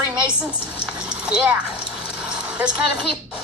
Freemasons? Yeah. Those kind of people.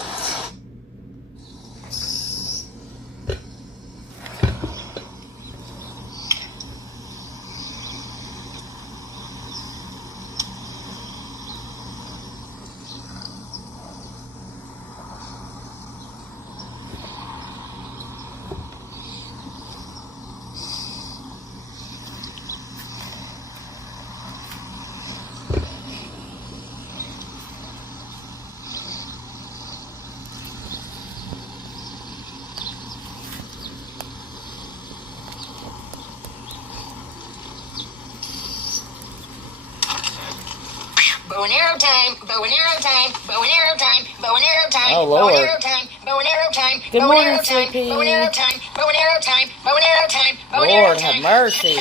Bow and arrow time, bow and arrow time, bow and arrow time, bow and arrow time, oh, Lord. bow and arrow time, bow and arrow time, Good bow morning, and arrow time, Sleepy. bow and arrow time, bow and arrow time, bow and arrow time, bow and arrow Lord time. have mercy.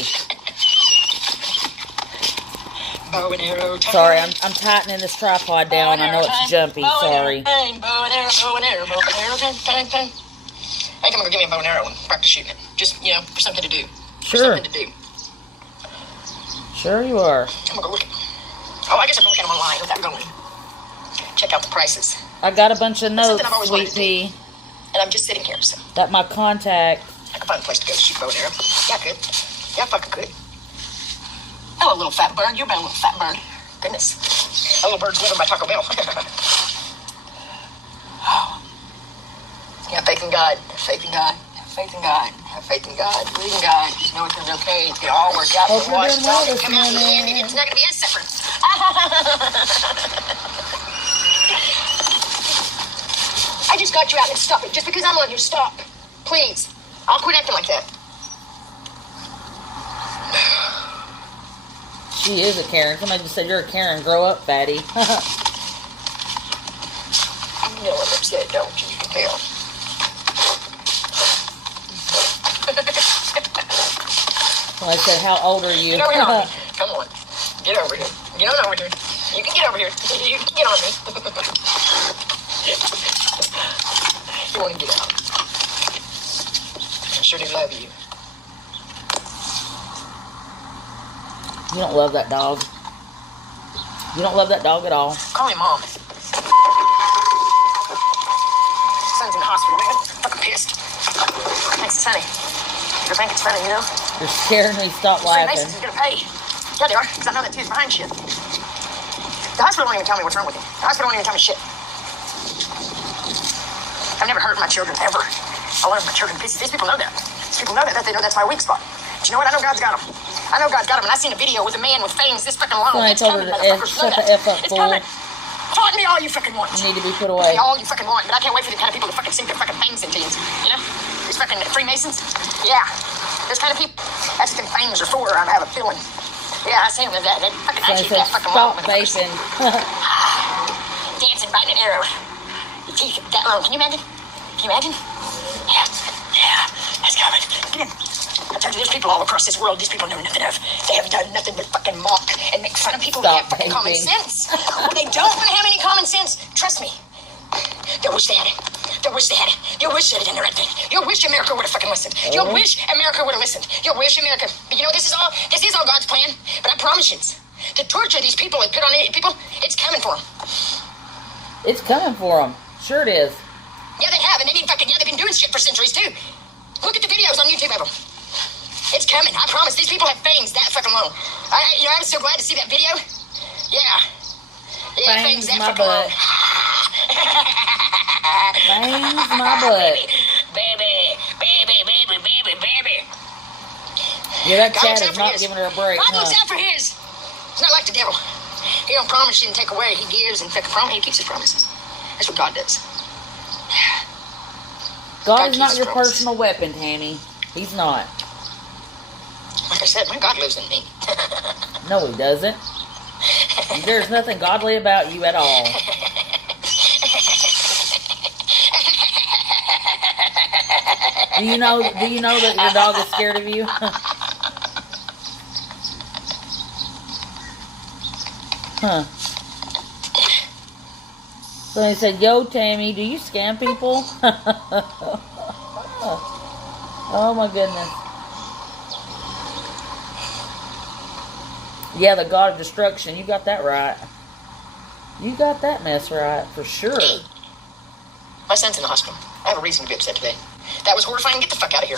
Bow and arrow time. Sorry, I'm tightening this tripod down. I know it's jumpy. Sorry. Bow and arrow, bow and arrow, bow and arrow time, time, time. I think I'm gonna give me a bow and arrow and practice shooting it. Just, you know, for something to do. Sure. For something to do. Sure you are. I'm gonna go look at. Oh, I guess I can look at them online without going. Check out the prices. I got a bunch of notes, I've always wanted to Sweet Pea, and I'm just sitting here, so that my contact. I can find a place to go shoot bow and arrow. Yeah, good. Yeah, fucking good. Hello, little fat bird. You're a little fat bird. Goodness. A little bird's living by Taco Bell. Yeah, faith in God. Faith in God. Faith in God. Have faith in God. Believe in God. Just know it's okay. It's gonna all work out. Hope you're Watch doing well it this come out in the end, and morning. it's not gonna be as suffering. I just got you out and stop it. Just because I'm on you, stop. Please. I'll quit acting like that. She is a Karen. Somebody just said you're a Karen. Grow up, fatty. You know I'm upset, don't you? You can tell. Somebody said, how old are you? Get over here on me. Come on. Get over here. Get on over here. You can get over here. You can get on me. You want to get out. I sure do love you. You don't love that dog. You don't love that dog at all. Call me Mom. Son's in the hospital, man. I'm fucking pissed. Thanks, Sonny. You think it's funny, you know? You're scaring me. Stop laughing. Freemasons is gonna pay. Yeah, they are, because I know that too is behind shit. The hospital won't even tell me what's wrong with him. The hospital won't even tell me shit. I've never hurt my children, ever. I love my children pieces. These people know that. These people know that. They know that's my weak spot. But you know what? I know God's got them. I know God's got them. And I seen a video with a man with fangs this fucking long. I It's told coming, her to motherfuckers. Know shut the that. F up, It's fool. coming. Taunt me all you fucking want. You need to be put Taunt away. me all you fucking want. But I can't wait for the kind of people to fucking sink their fucking fangs into you. You know? These fucking Freemasons. Yeah. Those kind of people. That's what them fangs are for. I have a feeling. Yeah, I seen them. That fucking So I actually said, that fucking long. stop vaping. Dancing, biting an arrow. Your teeth that long. Can you imagine? Can you imagine? Yeah. Yeah. That's coming. Get in. I told you, there's people all across this world these people know nothing of. They have done nothing but fucking mock and make fun of people who have fucking common sense. Well, they don't have any common sense. Trust me. They wish they had it. They wish they had it. You wish they had done the right thing. You wish America would have fucking listened. You wish America would have listened. You wish America. But you know, this is all God's plan. But I promise you, the torture these people have put on people, it's coming for them. It's coming for them. Sure it is. Yeah, they have, and they've been doing shit for centuries too. Look at the videos on YouTube of them. It's coming. I promise. These people have fangs that fucking long. I was so glad to see that video. Yeah. Yeah, fangs that my fucking long. butt. Fangs my butt. Baby. Yeah, that God cat looks out is for not his. giving her a break, God looks huh? out for his. It's not like the devil. He don't promise you and take away. He gives and he keeps his promises. That's what God does. God is keeps not his your promises. personal weapon, Tammy. He's not. Like I said, my God lives in me. No, he doesn't. There's nothing godly about you at all. Do you know that your dog is scared of you? Huh. So he said, yo, Tammy, do you scam people? Oh, my goodness. Yeah, the God of destruction. You got that right. You got that mess right, for sure. Hey, my son's in the hospital. I have a reason to be upset today. That was horrifying. Get the fuck out of here.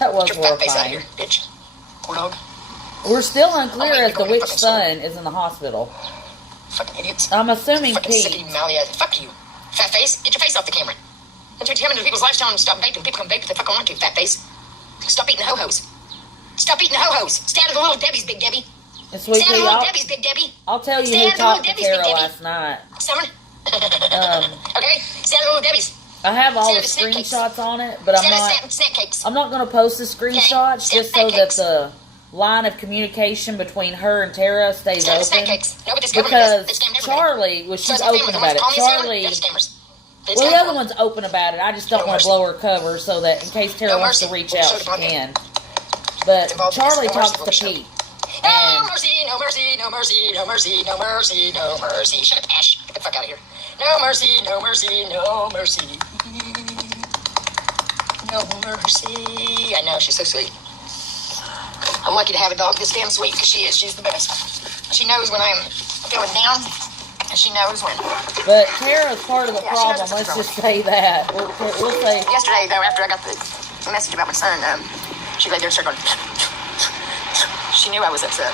That was Get your fat face out of horrifying. here, bitch. Poor dog. We're still unclear Oh, wait, as to you're going which to fucking son is in the hospital. Fucking idiots. I'm assuming Fucking Pete. sicky, mouthy ass. Fuck you. Fat face. Get your face off the camera. That's what you're coming to people's lives telling them to stop vaping. People can vape if they fucking want to, fat face. Stop eating ho-hos. Stop eating ho-hos. Stay out of the little Debbie's, Big Debbie. And Sweet Stay out of Pea, the little Debbie's, Big Debbie. I'll tell you Stay who out of the talked to little Debbie's, Big Tara Debbie. last night. Summer. Okay? Stay out of the little Debbie's. I have all the Stand up, screenshots on it, but Stand up, snack cakes. I'm not going to post the screenshots Okay. just so that Snack the line of communication between her and Tara stays Stand up, snack open. case. No, but this government does. They Because scammed everybody. Charlie, well, So she's it's a open family. about it. Call me a scammer. Charlie, They're scammers. They well, the scam other them. one's open about it. I just don't No want to mercy. blow her cover so that in case Tara No wants to mercy. reach We'll out, show it she upon you. can. But Involved in Charlie this. No talks mercy, to we'll Pete. No And mercy, no mercy, no mercy, no mercy, no mercy, no mercy. Shut up, Ash. Get the fuck out of here. No mercy, no mercy, no mercy. No mercy. I know, she's so sweet. I'm lucky to have a dog this damn sweet because she is. She's the best. She knows when I'm feeling down, and she knows when. But Tara's part of the Yeah, she knows problem. what's Let's wrong. just say that. We'll say, Yesterday, though, after I got the message about my son, she laid there and started going. She knew I was upset.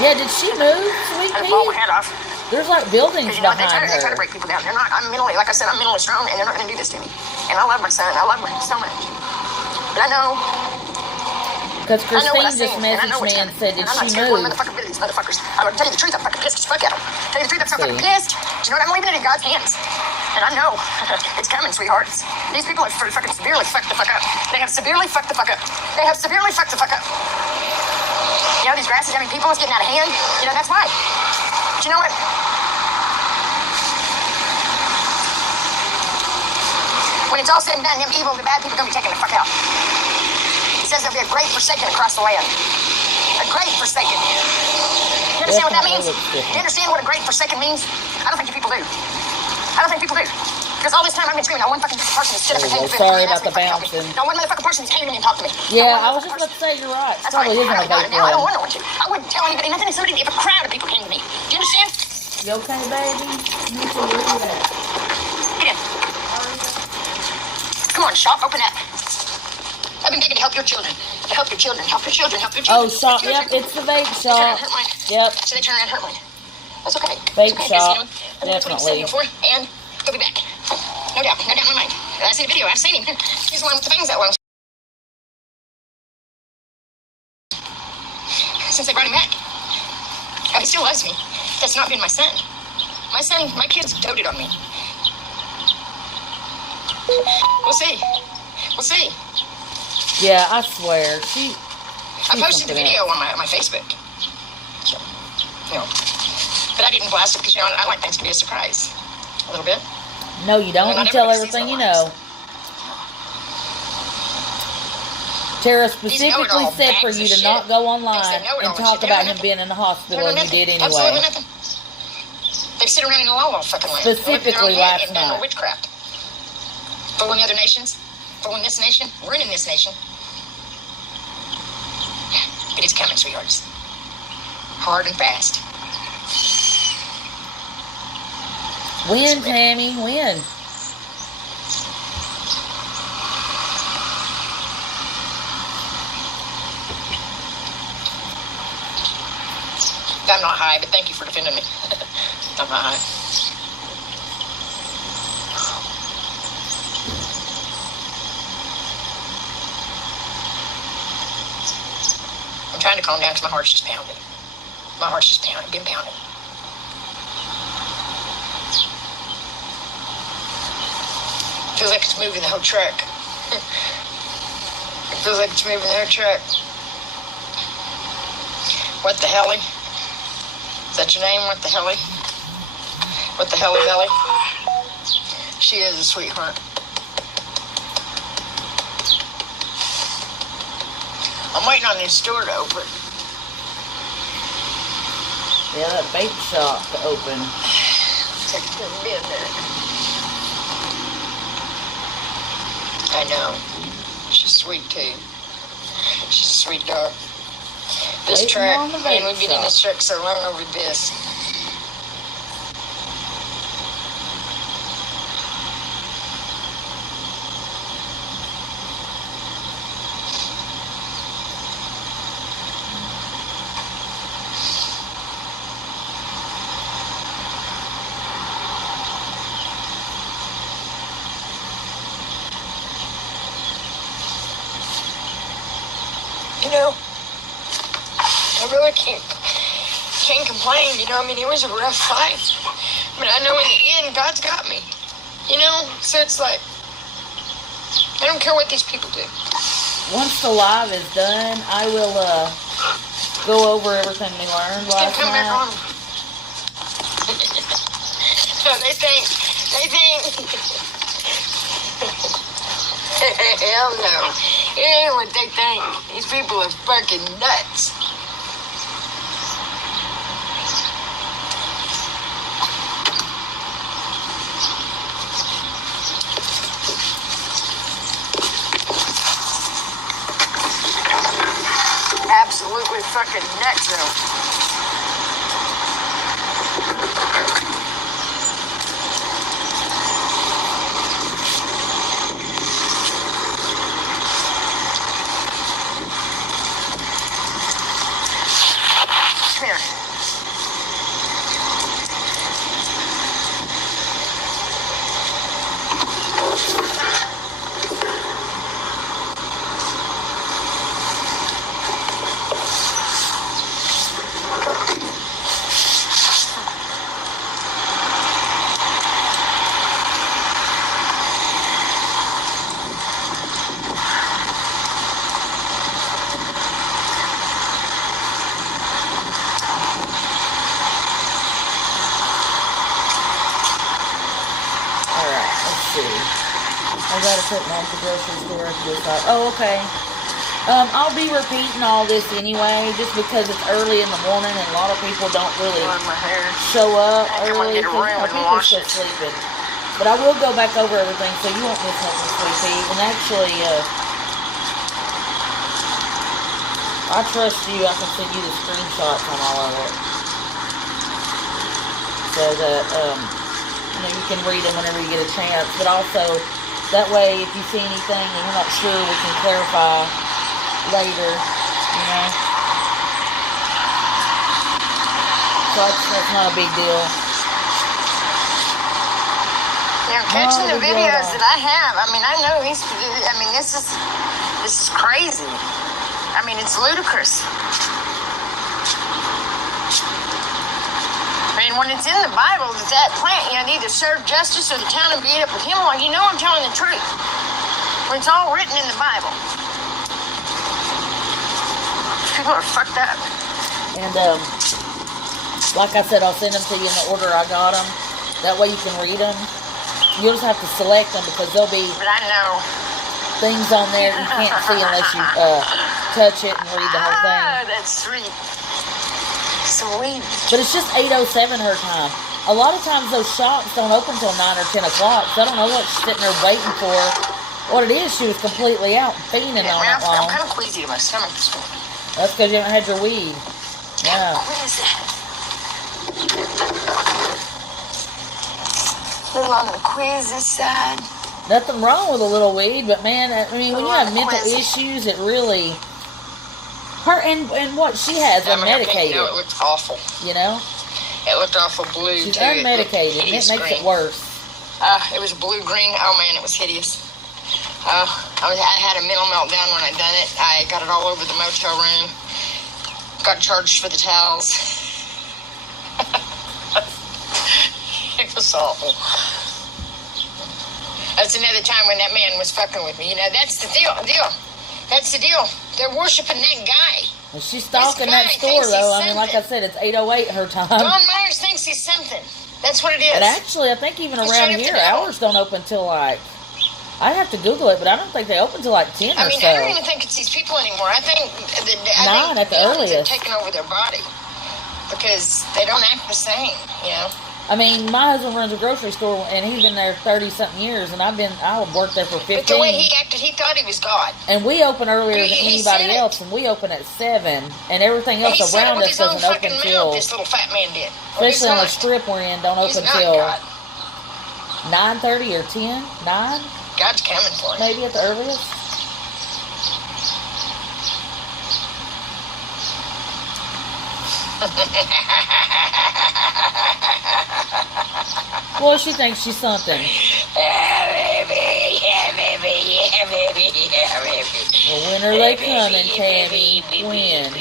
yeah, did she move, Sweet I had to fall my Pea? head off. There's like buildings Because you know what? They behind try to her. break people down. They're not. I'm mentally, like I said, I'm mentally strong, and they're not going to do this to me. And I love my son. I love him so much. But I know. Because I know what I Christine just seen, and I know messaged what's me and said, coming. did And I'm she not scared one move? motherfucker bit of these motherfuckers. I'm going to tell you the truth. I'm fucking pissed as fuck at them. Tell you the truth. I'm so fucking See. pissed. Do you know what? I'm leaving it in God's hands. And I know it's coming, sweethearts. These people have fucking severely fucked the fuck up. They have severely fucked the fuck up. They have severely fucked the fuck up. You know, these grasses, I mean, people is getting out of hand. You know, that's why. But you know what? When it's all said and done, them evil, the bad people are going to be taken the fuck out. It says there'll be a great forsaken across the land. A great forsaken. You understand what that means? Do you understand what a great forsaken means? I don't think you people do. I don't think people do. Because all this time I've been screaming, not one fucking person has stood up and came to me. Sorry and asked about me the to fucking help me. bouncing. Not one motherfucking person has came to me and talked to me. Yeah, Not I one was just motherfucking about to say, you're right. That's Probably right. isn't a vape Now I don't one. want no one to. I wouldn't tell anybody nothing if somebody, if a crowd of people came to me. Do you understand? You okay, baby? You can do that. Get in. Come on, shop, open up. I've been begging to help your children. To help your children. Help your children. Help your children. Oh, shop. Your Yep, children. it's the vape They turn around and shop. hurt mine. Yep. So they turn around and hurt mine. That's okay. Vape That's okay. shop. That's what Definitely. he's sitting here for, and he'll be back. No doubt. No doubt in my mind. And I see the video. I've seen him. He's the one with the fangs that long. Since they brought him back. Oh, he still loves me. That's not been my son. My son, my kids doted on me. We'll see. We'll see. Yeah, I swear. I posted the video on my Facebook. So, you know. But I didn't blast it because, you know, I like things to be a surprise. A little bit. No, you don't. Well, You not tell everybody sees everything the you lights. know. Tara These specifically know-it-all said for bags you of to shit. not go Thinks online they know it all and and talk shit. They about know him being in the hospital, They know and you nothing. did Absolutely anyway. nothing. They sit around in the law all fucking land. Specifically last and done night. witchcraft. Fooling other nations. Fooling this nation. Ruining this nation. It is coming, sweethearts. Hard and fast. Win, Tammy, win. I'm not high, but thank you for defending me. I'm not high. I'm trying to calm down because my heart's just pounding. My heart's just pounding, been pounding. Feels like it's moving the whole truck. It feels like it's moving the whole truck. What the helly? Is that your name? What the helly? What the helly belly? She is a sweetheart. I'm waiting on this store to open. Yeah, that vape shop to open. It's gonna be in there. I know. She's sweet too. She's a sweet dog. This Waiting truck, on the man, vape we've been in shop. this truck so long over this. You know, I really can't complain. You know, I mean, it was a rough fight. But I know in the end, God's got me. You know, so it's like, I don't care what these people do. Once the live is done, I will go over everything we learned last come night. back on. No, they think. Hell no. It ain't what they think. These people are fucking nuts. Absolutely fucking nuts, though. Come here. I gotta put them at the grocery store at this time. Oh, okay. I'll be repeating all this anyway, just because it's early in the morning and a lot of people don't really show up early because people are still sleeping. But I will go back over everything so you won't miss nothing, sweetie. And actually, I trust you. I can send you the screenshots on all of it so that you can read them whenever you get a chance. But also, that way, if you see anything and you're not sure, we can clarify later, you know. So that's not a big deal. Yeah, catching the videos that I have, I mean, I know this is crazy. I mean, it's ludicrous. I mean, when it's in the Bible that plant, either serve justice or the town will be up with him, well, you know I'm telling the truth. When it's all written in the Bible. People are fucked up. And, like I said, I'll send them to you in the order I got them. That way you can read them. You'll just have to select them because there'll be things on there you can't see unless you touch it and read the whole thing. Ah, that's sweet. Sweet. But it's just 8:07 her time. A lot of times those shops don't open till 9 or 10 o'clock, so I don't know what she's sitting there waiting for. What it is, she was completely out fiending on that long. I'm kind of queasy to my stomach this morning. That's because you haven't had your weed. Yeah. What is that? A little on the queasy side. Nothing wrong with a little weed, but man, I mean, when you have mental issues, it really... Her and what she has unmedicated. It looked awful. You know? It looked awful blue, She's too. unmedicated, and it makes it worse. It was blue-green. Oh, man, it was hideous. I had a mental meltdown when I done it. I got it all over the motel room. Got charged for the towels. It was awful. That's another time when that man was fucking with me. That's the deal. That's the deal. They're worshiping that guy. Well, she's stalking that store, though. I mean, like I said, it's 8:08 her time. Don Myers thinks he's something. That's what it is. And actually, I think even around here, hours don't open till like... I'd have to Google it, but I don't think they open till like 10 or so. I mean, I don't even think it's these people anymore. I think at the earliest. Are taking over their body because they don't act the same, you know. I mean, my husband runs a grocery store, and he's been there 30-something years, and I worked there for 15. But the way he acted, he thought he was God. And we open earlier than anybody else, and we open at 7, and everything else around us doesn't open till... This little fat man did. Especially on the strip we're in, don't open till 9:30 or 10? 9? God's coming for him. Maybe at the earliest. Well, she thinks she's something. Yeah, baby. Yeah, baby. Yeah, baby. Yeah, baby. Well, when are they coming, Tammy? When?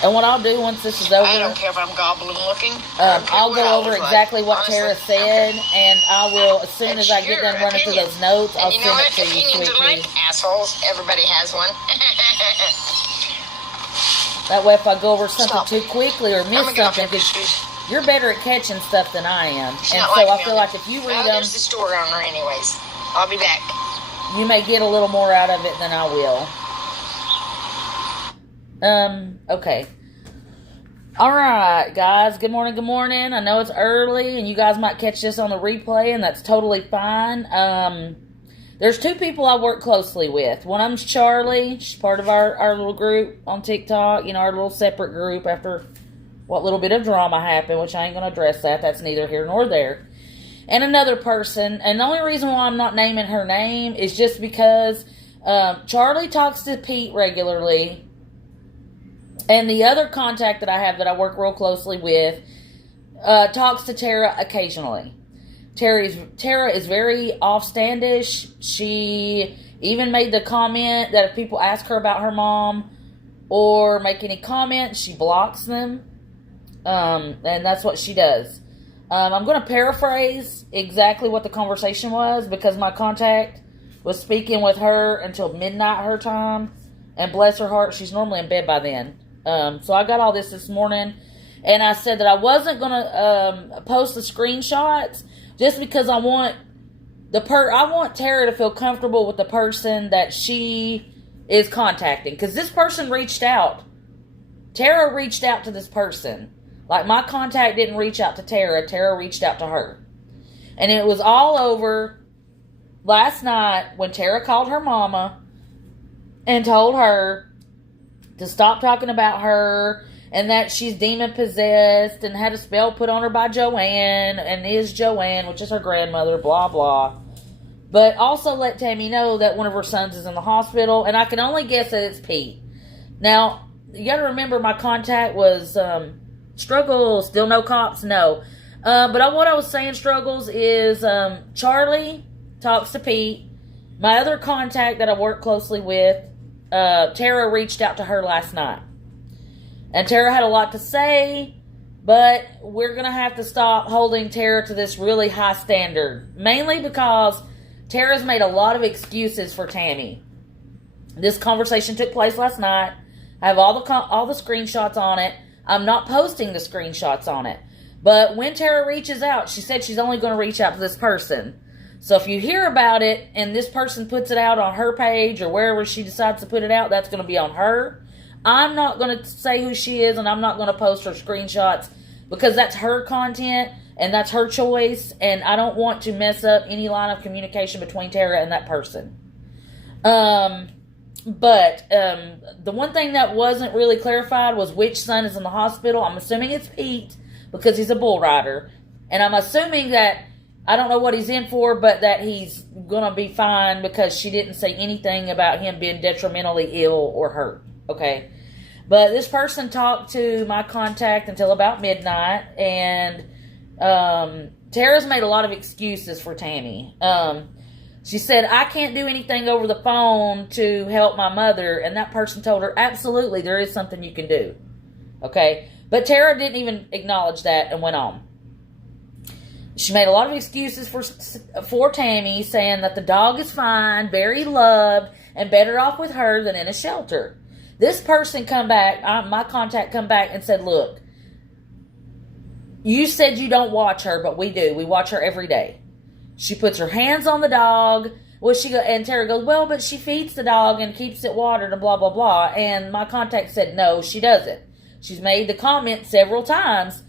And what I'll do once this is over, I don't care if I'm goblin looking. I'll go over exactly what Tara said, and I will, as soon as I get done running through those notes, I'll send it to you, Opinions are like assholes. Everybody has one. That way, if I go over something too quickly or miss something, because you're better at catching stuff than I am, and so I feel like if you read them, there's the store owner, anyways. I'll be back. You may get a little more out of it than I will. Okay. Alright, guys. Good morning, good morning. I know it's early, and you guys might catch this on the replay, and that's totally fine. There's two people I work closely with. One of them's Charlie. She's part of our little group on TikTok. You know, our little separate group after what little bit of drama happened, which I ain't going to address that. That's neither here nor there. And another person, and the only reason why I'm not naming her name is just because Charlie talks to Pete regularly. And the other contact that I have that I work real closely with talks to Tara occasionally. Tara is very offstandish. She even made the comment that if people ask her about her mom or make any comments, she blocks them. And that's what she does. I'm going to paraphrase exactly what the conversation was because my contact was speaking with her until midnight her time. And bless her heart, she's normally in bed by then. So I got all this morning, and I said that I wasn't going to post the screenshots just because I want Tara to feel comfortable with the person that she is contacting. Because this person reached out. Tara reached out to this person. Like, my contact didn't reach out to Tara. Tara reached out to her. And it was all over last night when Tara called her mama and told her to stop talking about her and that she's demon possessed and had a spell put on her by Joanne and is Joanne, which is her grandmother, blah, blah. But also let Tammy know that one of her sons is in the hospital, and I can only guess that it's Pete. Now, you got to remember my contact was Struggles, still no cops, no. But what I was saying, Struggles, is Charlie talks to Pete. My other contact that I work closely with, Tara reached out to her last night. And Tara had a lot to say, but we're going to have to stop holding Tara to this really high standard. Mainly because Tara's made a lot of excuses for Tammy. This conversation took place last night. I have all the screenshots on it. I'm not posting the screenshots on it. But when Tara reaches out, she said she's only going to reach out to this person. So if you hear about it and this person puts it out on her page or wherever she decides to put it out, that's going to be on her. I'm not going to say who she is, and I'm not going to post her screenshots because that's her content and that's her choice, and I don't want to mess up any line of communication between Tara and that person. But the one thing that wasn't really clarified was which son is in the hospital. I'm assuming it's Pete because he's a bull rider, and I'm assuming that I don't know what he's in for, but that he's going to be fine because she didn't say anything about him being detrimentally ill or hurt. Okay. But this person talked to my contact until about midnight, and Tara's made a lot of excuses for Tammy. She said, I can't do anything over the phone to help my mother, and that person told her, absolutely, there is something you can do. Okay. But Tara didn't even acknowledge that and went on. She made a lot of excuses for Tammy, saying that the dog is fine, very loved, and better off with her than in a shelter. This person my contact come back and said, look, you said you don't watch her, but we do. We watch her every day. She puts her hands on the dog. And Tara goes, well, but she feeds the dog and keeps it watered and blah, blah, blah. And my contact said, no, she doesn't. She's made the comment several times,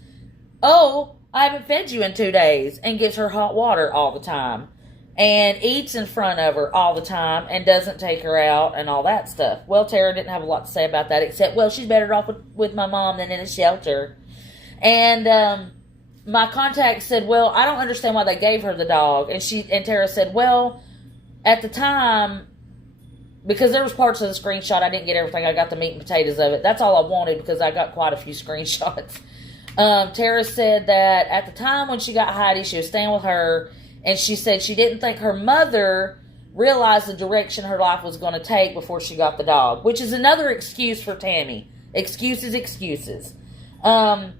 oh, I haven't fed you in 2 days, and gives her hot water all the time and eats in front of her all the time and doesn't take her out and all that stuff. Well, Tara didn't have a lot to say about that except, well, she's better off with my mom than in a shelter. And my contact said, well, I don't understand why they gave her the dog. And Tara said, well, at the time, because there was parts of the screenshot, I didn't get everything. I got the meat and potatoes of it. That's all I wanted because I got quite a few screenshots. Tara said that at the time when she got Heidi, she was staying with her, and she said she didn't think her mother realized the direction her life was going to take before she got the dog, which is another excuse for Tammy. Excuses. Tara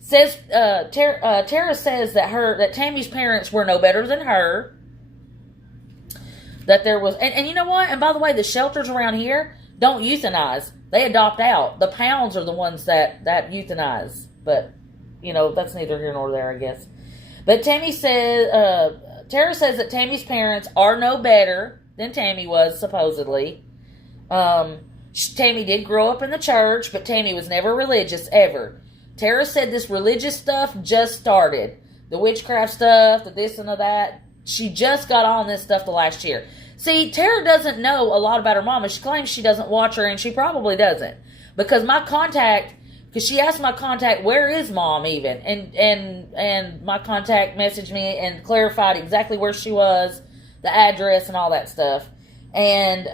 says that Tammy's parents were no better than her. That there was, and you know what? And by the way, the shelters around here don't euthanize; they adopt out. The pounds are the ones that euthanize. But that's neither here nor there, I guess. But Tara says that Tammy's parents are no better than Tammy was, supposedly. Tammy did grow up in the church, but Tammy was never religious, ever. Tara said this religious stuff just started. The witchcraft stuff, the this and the that. She just got on this stuff the last year. See, Tara doesn't know a lot about her mama. She claims she doesn't watch her, and she probably doesn't. Because she asked my contact, where is mom even? And my contact messaged me and clarified exactly where she was, the address and all that stuff. And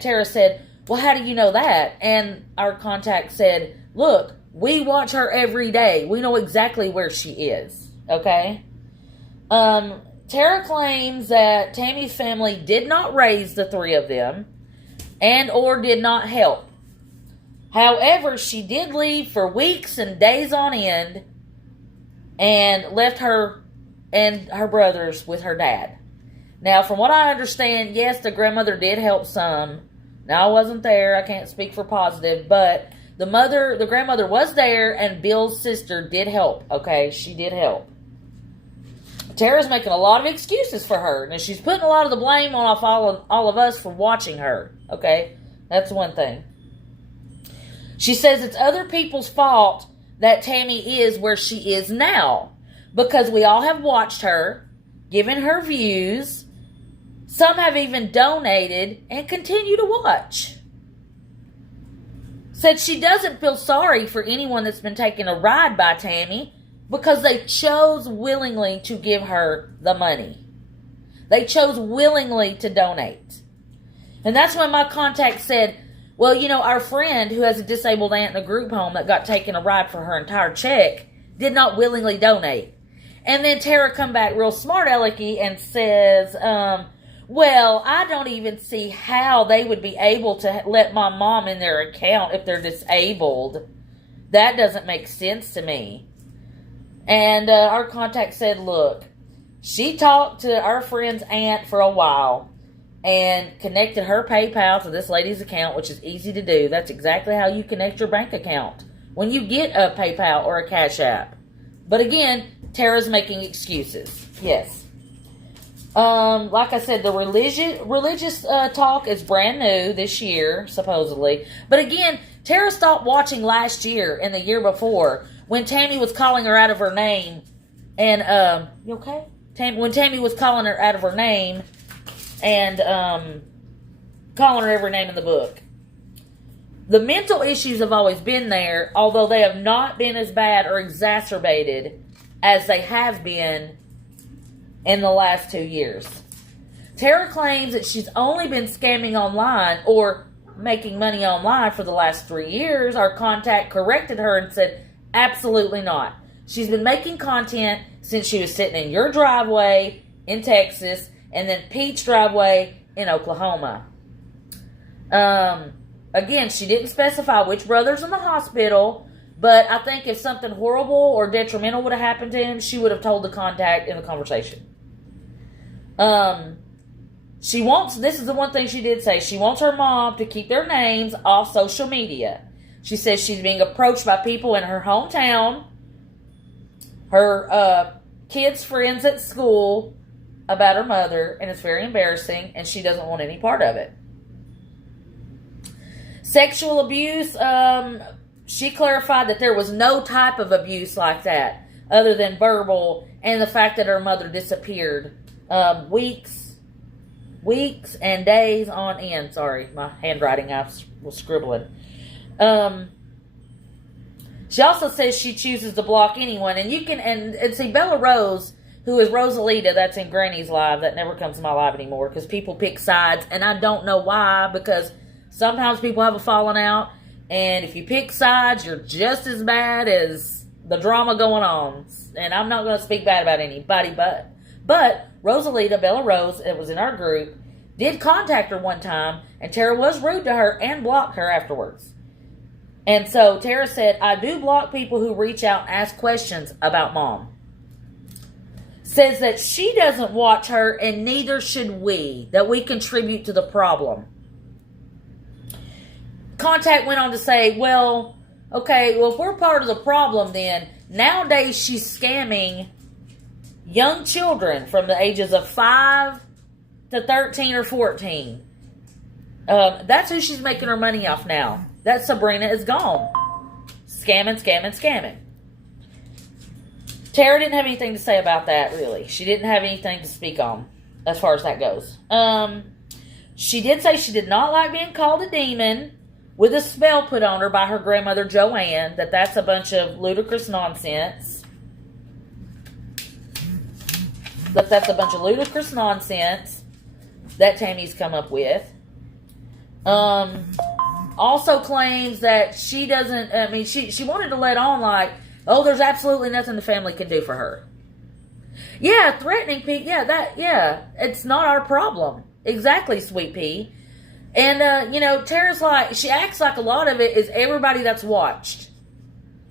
Tara said, well, how do you know that? And our contact said, look, we watch her every day. We know exactly where she is. Okay? Tara claims that Tammy's family did not raise the three of them and or did not help. However, she did leave for weeks and days on end and left her and her brothers with her dad. Now, from what I understand, yes, the grandmother did help some. Now, I wasn't there. I can't speak for positive, but the grandmother was there, and Bill's sister did help, okay? She did help. Tara's making a lot of excuses for her, and she's putting a lot of the blame on all of us for watching her, okay? That's one thing. She says it's other people's fault that Tammy is where she is now, because we all have watched her, given her views. Some have even donated and continue to watch. Said she doesn't feel sorry for anyone that's been taking a ride by Tammy because they chose willingly to give her the money. They chose willingly to donate. And that's when my contact said, well, our friend who has a disabled aunt in a group home that got taken a ride for her entire check did not willingly donate. And then Tara come back real smart alecky and says, well, I don't even see how they would be able to let my mom in their account if they're disabled. That doesn't make sense to me. And our contact said, look, she talked to our friend's aunt for a while and connected her PayPal to this lady's account, which is easy to do. That's exactly how you connect your bank account when you get a PayPal or a Cash App. But again, Tara's making excuses. Yes. Like I said, the religious talk is brand new this year, supposedly. But again, Tara stopped watching last year and the year before when Tammy was calling her out of her name. And, you okay? When Tammy was calling her out of her name and calling her every name in the book. The mental issues have always been there, although they have not been as bad or exacerbated as they have been in the last 2 years. Tara claims that she's only been scamming online or making money online for the last 3 years. Our contact corrected her and said, absolutely not. She's been making content since she was sitting in your driveway in Texas and then Pete's driveway in Oklahoma. Again, she didn't specify which brother's in the hospital, but I think if something horrible or detrimental would have happened to him, she would have told the contact in the conversation. This is the one thing she did say, she wants her mom to keep their names off social media. She says she's being approached by people in her hometown, her kids' friends at school, about her mother, and it's very embarrassing, and she doesn't want any part of it. Sexual abuse, she clarified that there was no type of abuse like that, other than verbal, and the fact that her mother disappeared weeks and days on end. Sorry, my handwriting, I was scribbling. She also says she chooses to block anyone, and you can, and see, Bella Rose, who is Rosalita, that's in Granny's live, that never comes to my live anymore, because people pick sides, and I don't know why, because sometimes people have a falling out, and if you pick sides, you're just as bad as the drama going on. And I'm not going to speak bad about anybody, but Rosalita, Bella Rose, it was in our group, did contact her one time, and Tara was rude to her and blocked her afterwards. And so Tara said, I do block people who reach out and ask questions about Mom. Says that she doesn't watch her, and neither should we, that we contribute to the problem. Contact went on to say, well, okay, well, if we're part of the problem, then nowadays she's scamming young children from the ages of 5 to 13 or 14. That's who she's making her money off now. That Sabrina is gone. Scamming. Tara didn't have anything to say about that, really. She didn't have anything to speak on as far as that goes. She did say she did not like being called a demon with a spell put on her by her grandmother Joanne, that's a bunch of ludicrous nonsense. That's a bunch of ludicrous nonsense that Tammy's come up with. Also claims that she doesn't, she wanted to let on like, oh, there's absolutely nothing the family can do for her. Yeah, threatening people, it's not our problem. Exactly, Sweet Pea. And, Tara's like, she acts like a lot of it is everybody that's watched.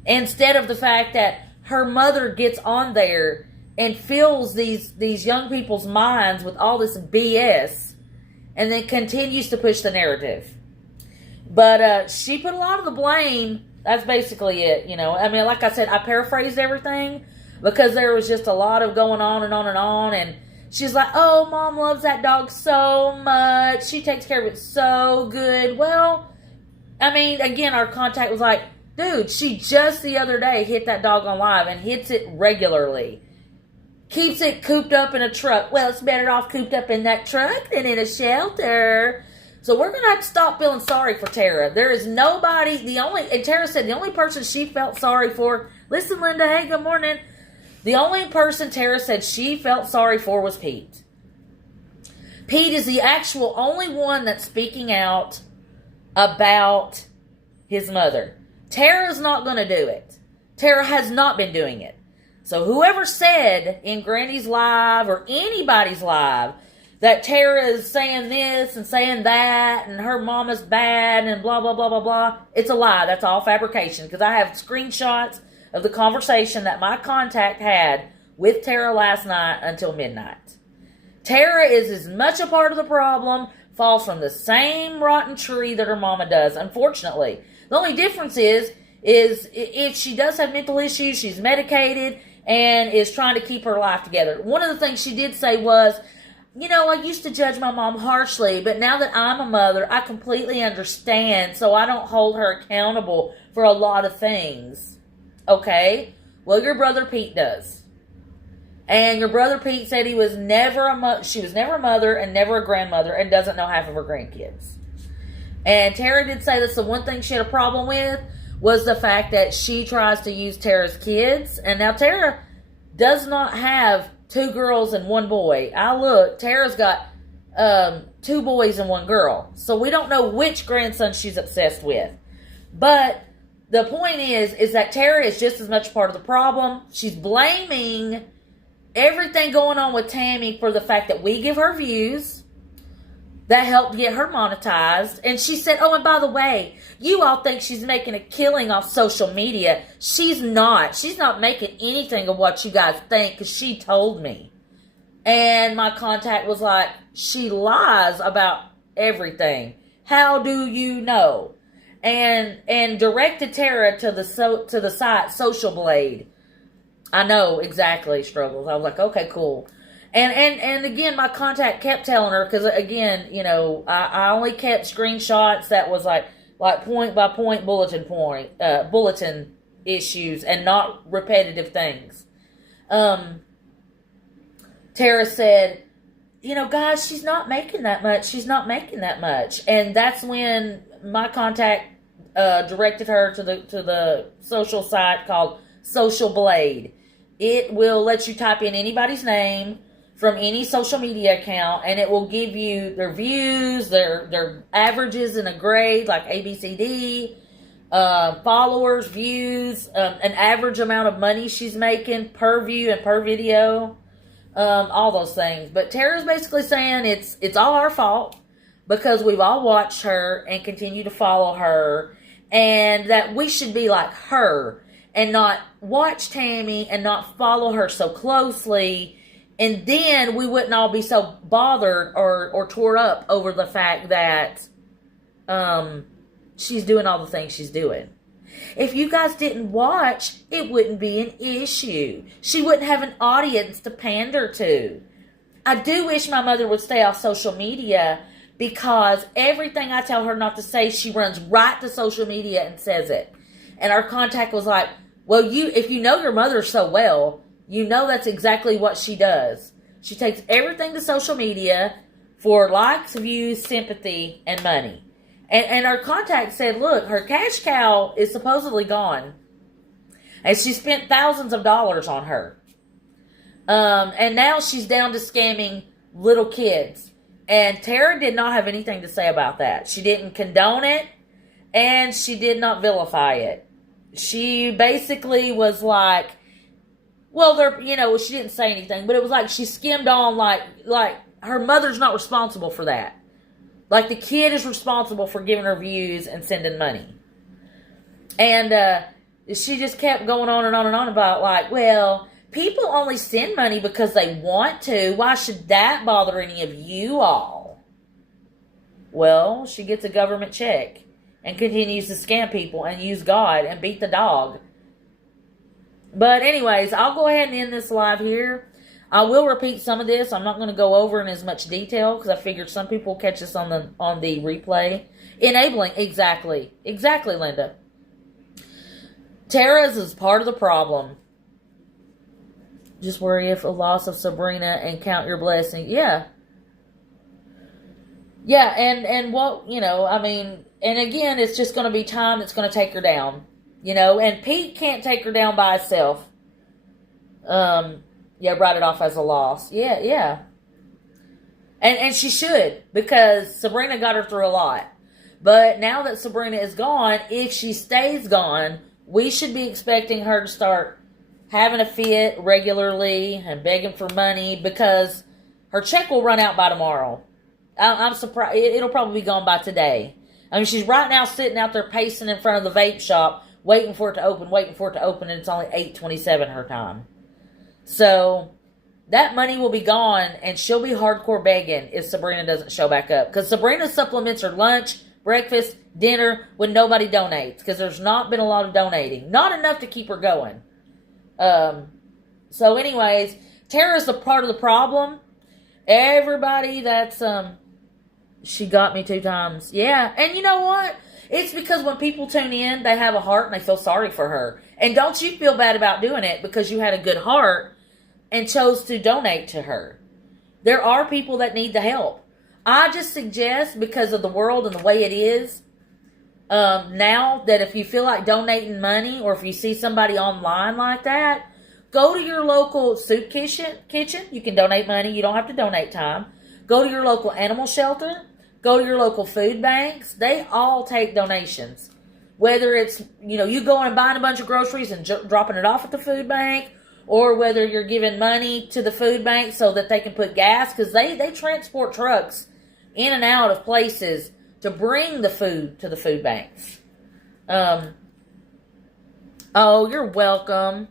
Instead of the fact that her mother gets on there and fills these young people's minds with all this BS and then continues to push the narrative. But she put a lot of the blame, that's basically it, like I said, I paraphrased everything because there was just a lot of going on and on and on, and she's like, oh, Mom loves that dog so much. She takes care of it so good. Well, again, our contact was like, dude, she just the other day hit that dog on live and hits it regularly. Keeps it cooped up in a truck. Well, it's better off cooped up in that truck than in a shelter. So we're going to have to stop feeling sorry for Tara. There is nobody, and Tara said the only person she felt sorry for, listen, Linda, hey, good morning. The only person Tara said she felt sorry for was Pete. Pete is the actual only one that's speaking out about his mother. Tara's not going to do it. Tara has not been doing it. So whoever said in Granny's live or anybody's live that Tara is saying this and saying that and her mama's bad and blah, blah, blah, blah, blah, it's a lie. That's all fabrication, because I have screenshots of the conversation that my contact had with Tara last night until midnight. Tara is as much a part of the problem, falls from the same rotten tree that her mama does, unfortunately. The only difference is if she does have mental issues, she's medicated and is trying to keep her life together. One of the things she did say was, I used to judge my mom harshly, but now that I'm a mother, I completely understand, so I don't hold her accountable for a lot of things. Okay? Well, your brother Pete does. And your brother Pete said she was never a mother and never a grandmother and doesn't know half of her grandkids. And Tara did say that's the one thing she had a problem with was the fact that she tries to use Tara's kids. And now Tara does not have 2 girls and 1 boy. I looked, Tara's got 2 boys and 1 girl. So we don't know which grandson she's obsessed with. But the point is that Tara is just as much part of the problem. She's blaming everything going on with Tammy for the fact that we give her views that helped get her monetized. And she said, oh, and by the way, you all think she's making a killing off social media. She's not. She's not making anything of what you guys think, because she told me. And my contact was like, she lies about everything. How do you know? And directed Tara to the site Social Blade. I know exactly, Struggles. I was like, okay, cool. And again, my contact kept telling her, because again, I only kept screenshots that was like point by point bulletin issues and not repetitive things. Tara said, guys, she's not making that much. She's not making that much. And that's when my contact directed her to the social site called Social Blade. It will let you type in anybody's name from any social media account, and it will give you their views, their averages in a grade, like A, B, C, D, followers, views, an average amount of money she's making per view and per video, all those things. But Tara's basically saying it's all our fault because we've all watched her and continue to follow her, and that we should be like her and not watch Tammy and not follow her so closely, and then we wouldn't all be so bothered or tore up over the fact that she's doing all the things she's doing. If you guys didn't watch, it wouldn't be an issue. She wouldn't have an audience to pander to. I do wish my mother would stay off social media, because everything I tell her not to say, she runs right to social media and says it. And our contact was like, well, if you know your mother so well, you know that's exactly what she does. She takes everything to social media for likes, views, sympathy, and money. And our contact said, look, her cash cow is supposedly gone. And she spent thousands of dollars on her. And now she's down to scamming little kids. And Tara did not have anything to say about that. She didn't condone it, and she did not vilify it. She basically was like, well, she didn't say anything, but it was like she skimmed on like her mother's not responsible for that. Like the kid is responsible for giving her views and sending money. And she just kept going on and on and on about like, well, people only send money because they want to. Why should that bother any of you all? Well, she gets a government check and continues to scam people and use God and beat the dog. But anyways, I'll go ahead and end this live here. I will repeat some of this. I'm not going to go over in as much detail because I figured some people will catch this on the replay. Enabling, exactly, Linda. Tara's is part of the problem. Just worry if a loss of Sabrina and count your blessing. Yeah. Yeah, and what, and again, it's just going to be time that's going to take her down. And Pete can't take her down by himself. Write it off as a loss. Yeah. And she should, because Sabrina got her through a lot. But now that Sabrina is gone, if she stays gone, we should be expecting her to start having a fit regularly and begging for money, because her check will run out by tomorrow. I'm surprised. It'll probably be gone by today. I mean, she's right now sitting out there pacing in front of the vape shop, waiting for it to open, and it's only 8:27 her time. So that money will be gone, and she'll be hardcore begging if Sabrina doesn't show back up. Because Sabrina supplements her lunch, breakfast, dinner when nobody donates, because there's not been a lot of donating. Not enough to keep her going. So anyways, Tara's a part of the problem. Everybody that's, she got me 2 times. Yeah. And you know what? It's because when people tune in, they have a heart and they feel sorry for her. And don't you feel bad about doing it because you had a good heart and chose to donate to her. There are people that need the help. I just suggest, because of the world and the way it is, now, that if you feel like donating money, or if you see somebody online like that, go to your local soup kitchen. You can donate money. You don't have to donate time. Go to your local animal shelter. Go to your local food banks. They all take donations. Whether it's, you going and buying a bunch of groceries and dropping it off at the food bank, or whether you're giving money to the food bank so that they can put gas, because they transport trucks in and out of places to bring the food to the food banks. Oh, you're welcome.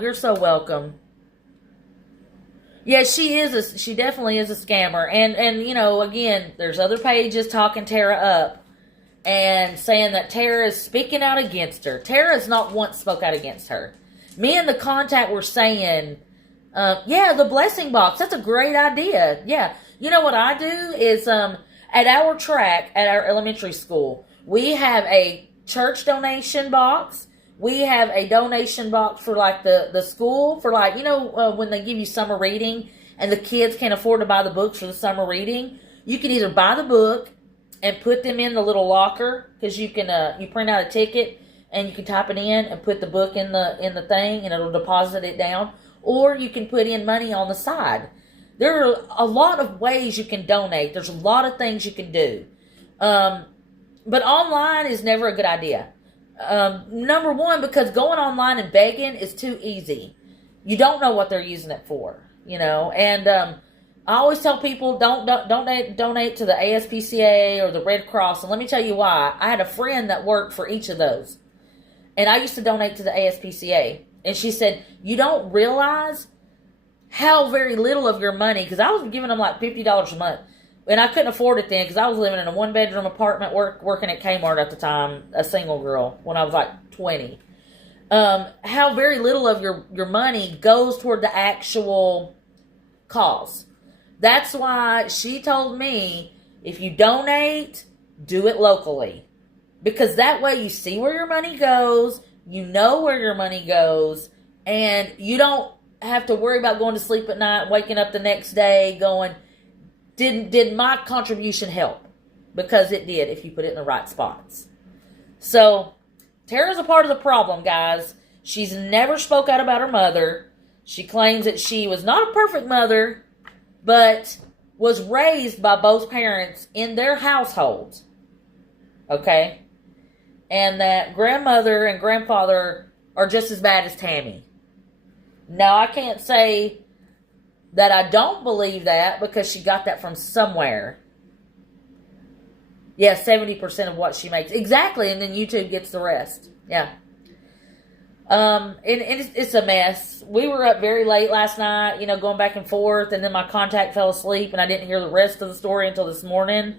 You're so welcome. Yeah, she definitely is a scammer. And again, there's other pages talking Tara up and saying that Tara is speaking out against her. Tara has not once spoke out against her. Me and the contact were saying, the blessing box, that's a great idea. Yeah. You know what I do is, at our track, at our elementary school, we have a church donation box. We have a donation box for like the school, for like, when they give you summer reading and the kids can't afford to buy the books for the summer reading. You can either buy the book and put them in the little locker, because you can, you print out a ticket and you can type it in and put the book in the thing and it'll deposit it down. Or you can put in money on the side. There are a lot of ways you can donate. There's a lot of things you can do. But online is never a good idea. Number one, because going online and begging is too easy. You don't know what they're using it for, And I always tell people don't donate to the ASPCA or the Red Cross. And let me tell you why. I had a friend that worked for each of those, and I used to donate to the ASPCA. And she said, you don't realize how very little of your money, because I was giving them like $50 a month. And I couldn't afford it then because I was living in a one-bedroom apartment working at Kmart at the time, a single girl, when I was like 20. How very little of your money goes toward the actual cause. That's why she told me, if you donate, do it locally. Because that way you see where your money goes, you know where your money goes, and you don't have to worry about going to sleep at night, waking up the next day going, did my contribution help? Because it did, if you put it in the right spots. So, Tara's a part of the problem, guys. She's never spoke out about her mother. She claims that she was not a perfect mother, but was raised by both parents in their households. Okay? And that grandmother and grandfather are just as bad as Tammy. Now, I can't say that I don't believe that because she got that from somewhere. Yeah, 70% of what she makes. Exactly, and then YouTube gets the rest. Yeah. And it's a mess. We were up very late last night, going back and forth, and then my contact fell asleep, and I didn't hear the rest of the story until this morning,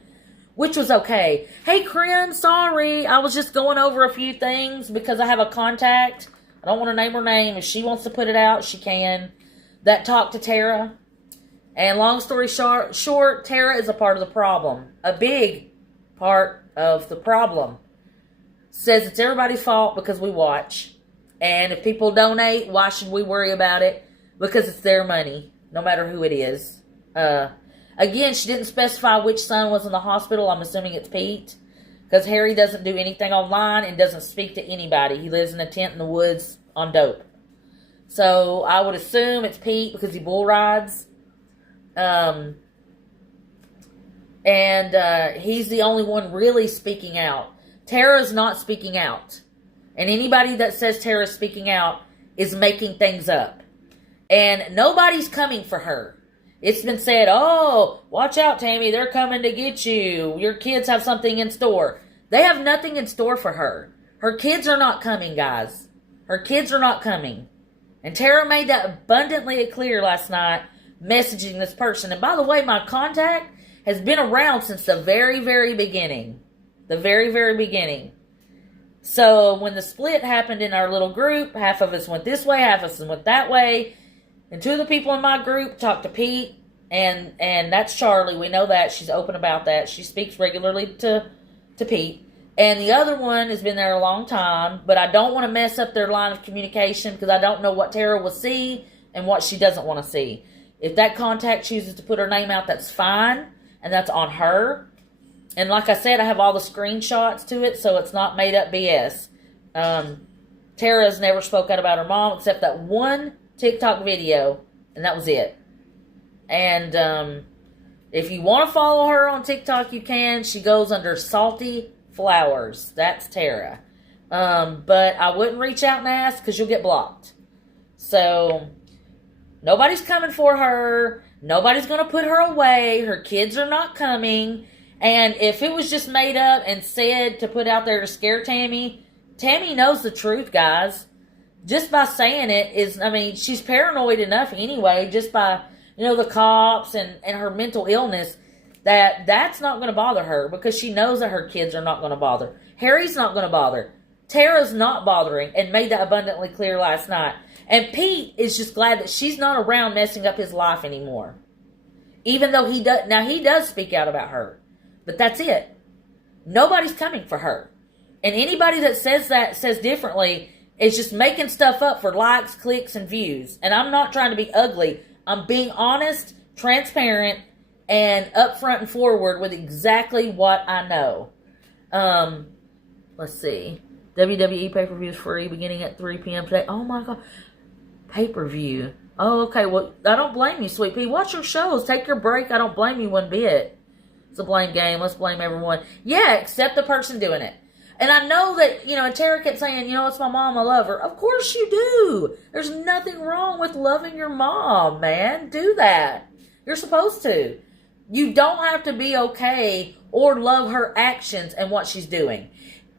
which was okay. Hey, Corinne, sorry. I was just going over a few things because I have a contact. I don't want to name her name. If she wants to put it out, she can. That talked to Tara. And long story short, Tara is a part of the problem. A big part of the problem. Says it's everybody's fault because we watch. And if people donate, why should we worry about it? Because it's their money, no matter who it is. Again, she didn't specify which son was in the hospital. I'm assuming it's Pete. Because Harry doesn't do anything online and doesn't speak to anybody. He lives in a tent in the woods on dope. So I would assume it's Pete because he bull rides. And he's the only one really speaking out. Tara's not speaking out. And anybody that says Tara's speaking out is making things up. And nobody's coming for her. It's been said, oh, watch out, Tammy. They're coming to get you. Your kids have something in store. They have nothing in store for her. Her kids are not coming, guys. Her kids are not coming. And Tara made that abundantly clear last night, messaging this person. And by the way, my contact has been around since the very, very beginning. The very, very beginning. So when the split happened in our little group, half of us went this way, half of us went that way. And two of the people in my group talked to Pete, and that's Charlie. We know that. She's open about that. She speaks regularly to Pete. And the other one has been there a long time, but I don't want to mess up their line of communication because I don't know what Tara will see and what she doesn't want to see. If that contact chooses to put her name out, that's fine, and that's on her. And like I said, I have all the screenshots to it, so it's not made up BS. Tara's never spoke out about her mom except that one TikTok video, and that was it. And if you want to follow her on TikTok, you can. She goes under Salty Flowers. That's Tara. But I wouldn't reach out and ask because you'll get blocked. So nobody's coming for her. Nobody's going to put her away. Her kids are not coming. And if it was just made up and said to put out there to scare Tammy, Tammy knows the truth, guys. Just by saying it is, she's paranoid enough anyway, just by, the cops and her mental illness, that's not going to bother her because she knows that her kids are not going to bother. Harry's not going to bother. Tara's not bothering and made that abundantly clear last night. And Pete is just glad that she's not around messing up his life anymore. Even though he does speak out about her. But that's it. Nobody's coming for her. And anybody that says differently is just making stuff up for likes, clicks, and views. And I'm not trying to be ugly. I'm being honest, transparent, and upfront and forward with exactly what I know. Let's see. WWE pay-per-view is free beginning at 3 p.m. today. Oh my God. Pay-per-view. Oh, okay. Well, I don't blame you, Sweet Pea. Watch your shows. Take your break. I don't blame you one bit. It's a blame game. Let's blame everyone. Yeah, except the person doing it. And I know that, and Tara kept saying, it's my mom, I love her. Of course you do. There's nothing wrong with loving your mom, man. Do that. You're supposed to. You don't have to be okay or love her actions and what she's doing.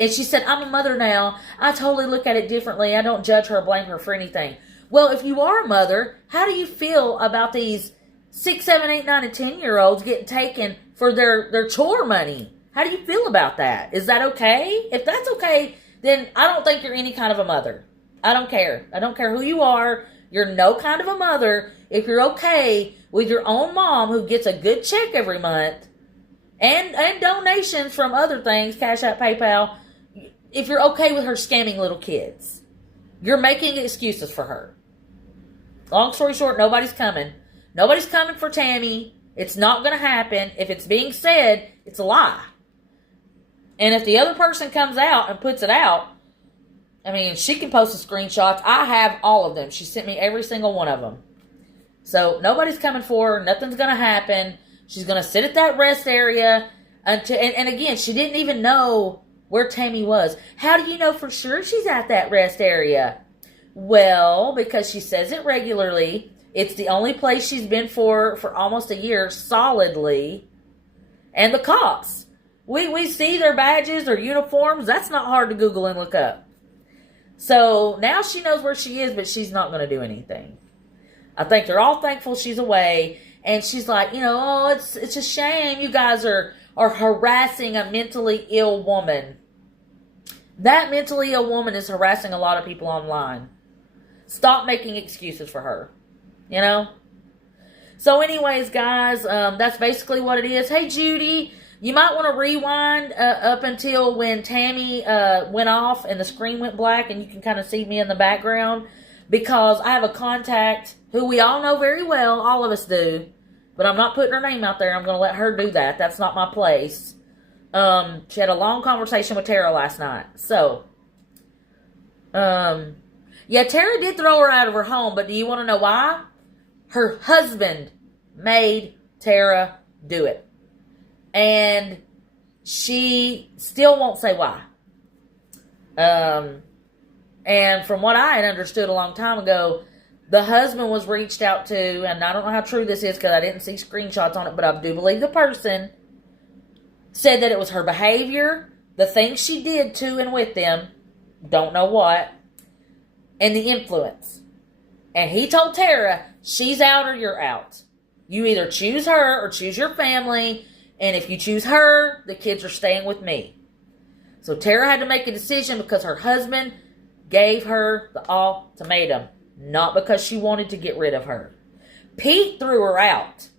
And she said, I'm a mother now. I totally look at it differently. I don't judge her or blame her for anything. Well, if you are a mother, how do you feel about these 6, 7, 8, 9, and 10-year-olds getting taken for their chore money? How do you feel about that? Is that okay? If that's okay, then I don't think you're any kind of a mother. I don't care. I don't care who you are. You're no kind of a mother if you're okay with your own mom who gets a good check every month and donations from other things, Cash App, PayPal. If you're okay with her scamming little kids, you're making excuses for her. Long story short, nobody's coming. Nobody's coming for Tammy. It's not going to happen. If it's being said, it's a lie. And if the other person comes out and puts it out, I mean, she can post the screenshots. I have all of them. She sent me every single one of them. So nobody's coming for her. Nothing's going to happen. She's going to sit at that rest area. Until, and again, she didn't even know where Tammy was. How do you know for sure she's at that rest area? Well, because she says it regularly. It's the only place she's been for almost a year solidly. And the cops. We see their badges, their uniforms. That's not hard to Google and look up. So now she knows where she is, but she's not going to do anything. I think they're all thankful she's away. And she's like, oh, it's a shame you guys are harassing a mentally ill woman. That mentally ill woman is harassing a lot of people online. Stop making excuses for her. So anyways, guys, that's basically what it is. Hey, Judy, you might want to rewind up until when Tammy went off and the screen went black and you can kind of see me in the background, because I have a contact who we all know very well, all of us do, but I'm not putting her name out there. I'm going to let her do that. That's not my place. She had a long conversation with Tara last night. So, yeah, Tara did throw her out of her home, but do you want to know why? Her husband made Tara do it. And she still won't say why. And from what I had understood a long time ago, the husband was reached out to, and I don't know how true this is because I didn't see screenshots on it, but I do believe the person said that it was her behavior, the things she did to and with them, don't know what, and the influence. And he told Tara, she's out or you're out. You either choose her or choose your family. And if you choose her, the kids are staying with me. So Tara had to make a decision because her husband gave her the ultimatum. Not because she wanted to get rid of her. Pete threw her out.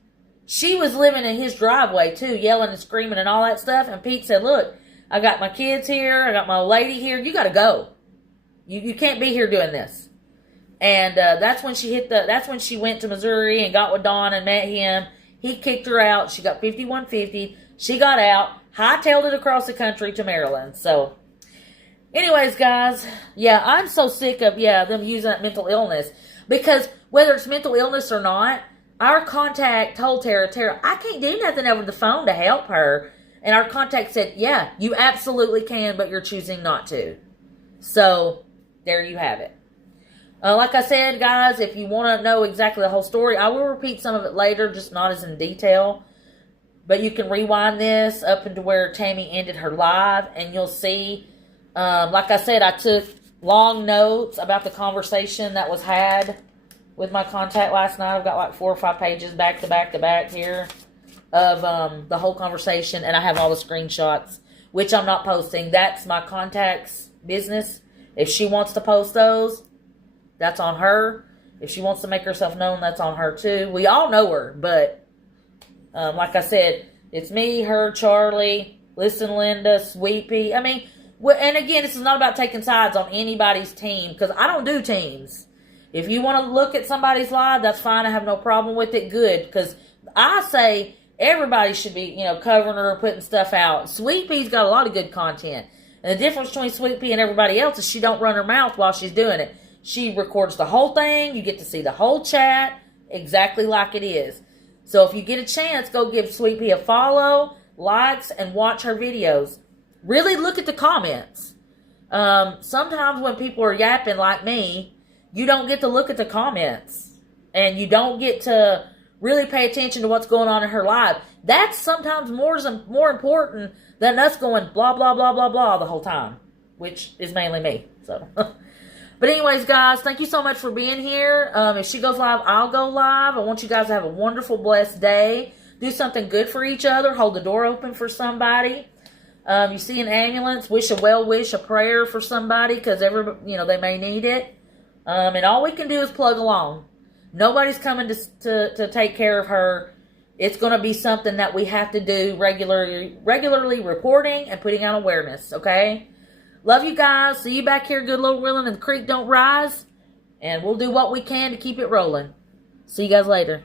She was living in his driveway too, yelling and screaming and all that stuff. And Pete said, look, I got my kids here. I got my old lady here. You got to go. You can't be here doing this. And that's when she went to Missouri and got with Don and met him. He kicked her out. She got 5150. She got out, hightailed it across the country to Maryland. So, anyways, guys, yeah, I'm so sick of, them using that mental illness. Because whether it's mental illness or not, our contact told Tara, I can't do nothing over the phone to help her. And our contact said, yeah, you absolutely can, but you're choosing not to. So, there you have it. Like I said, guys, if you want to know exactly the whole story, I will repeat some of it later, just not as in detail. But you can rewind this up into where Tammy ended her live, and you'll see. Like I said, I took long notes about the conversation that was had with my contact last night. I've got like 4 or 5 pages back to back to back here of the whole conversation, and I have all the screenshots, which I'm not posting. That's my contact's business. If she wants to post those, that's on her. If she wants to make herself known, that's on her too. We all know her, but like I said, it's me, her, Charlie, Listen Linda, Sweet Pea. I mean, and again, this is not about taking sides on anybody's team, because I don't do teams. If you want to look at somebody's live, that's fine. I have no problem with it. Good, because I say everybody should be, covering her or putting stuff out. Sweet Pea's got a lot of good content. And the difference between Sweet Pea and everybody else is she don't run her mouth while she's doing it. She records the whole thing. You get to see the whole chat exactly like it is. So if you get a chance, go give Sweet Pea a follow, likes, and watch her videos. really look at the comments. Sometimes when people are yapping like me, you don't get to look at the comments. And you don't get to really pay attention to what's going on in her life. That's sometimes more important than us going blah, blah, blah, blah, blah the whole time. Which is mainly me. So, but anyways, guys, thank you so much for being here. If she goes live, I'll go live. I want you guys to have a wonderful, blessed day. Do something good for each other. Hold the door open for somebody. You see an ambulance, wish a well wish, a prayer for somebody because they may need it. And all we can do is plug along. Nobody's coming to take care of her. It's going to be something that we have to do regularly reporting and putting out awareness, okay? Love you guys. See you back here, good Lord willing, and the creek don't rise. And we'll do what we can to keep it rolling. See you guys later.